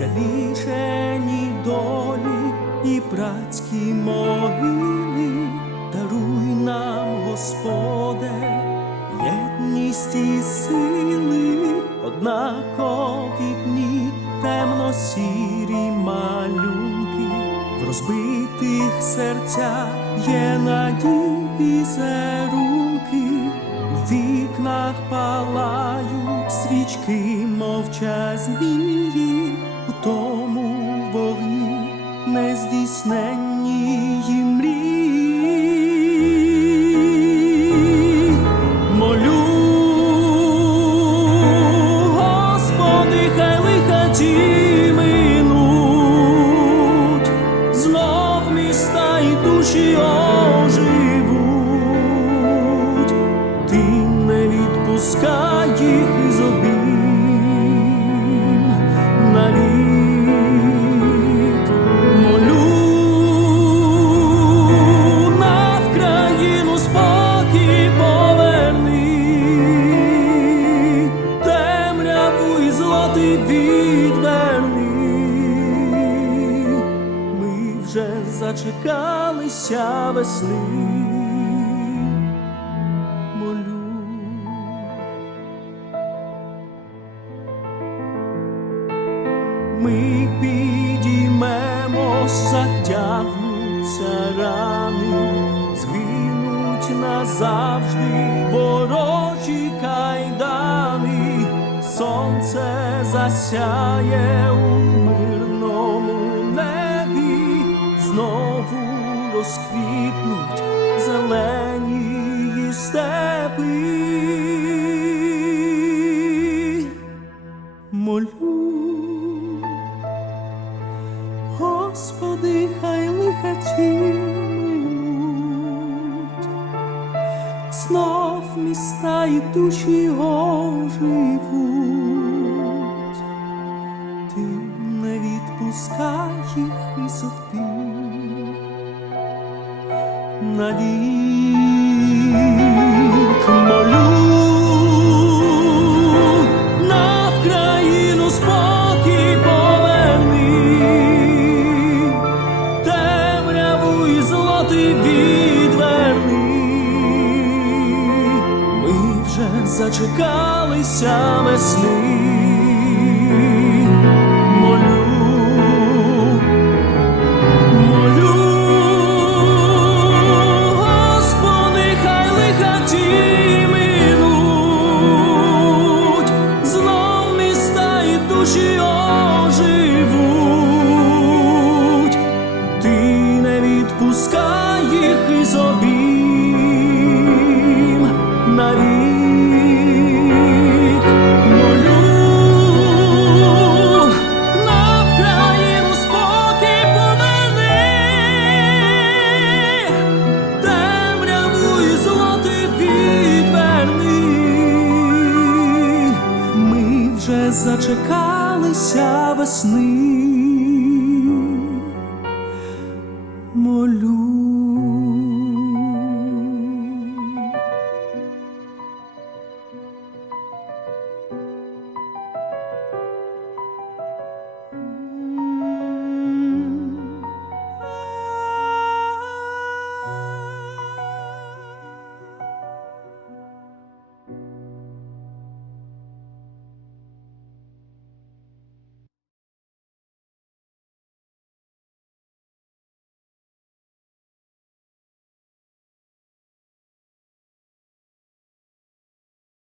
скалічені долі і братські могили, даруй нам, Господе, єдність і сили, однакові дні, темно-сірі малюнки, в розбитих серцях є надії візерунки, у вікнах палають свічки мовчазні, міста і душі вже зачекалися весни. Молю. Ми підіймемо, затягнуться рани, згинуть назавжди ворожі кайдани, сонце засяє у мирному розквітнуть зелені степи. Молю, Господи, хай лихачі минуть, знов міста і душі оживуть, ти не відпускай їх із обійм навік молю на Вкраїну спокій поверни, темряву і злоти відверни. Ми вже зачекалися весни. Зачекалися весни. Молю.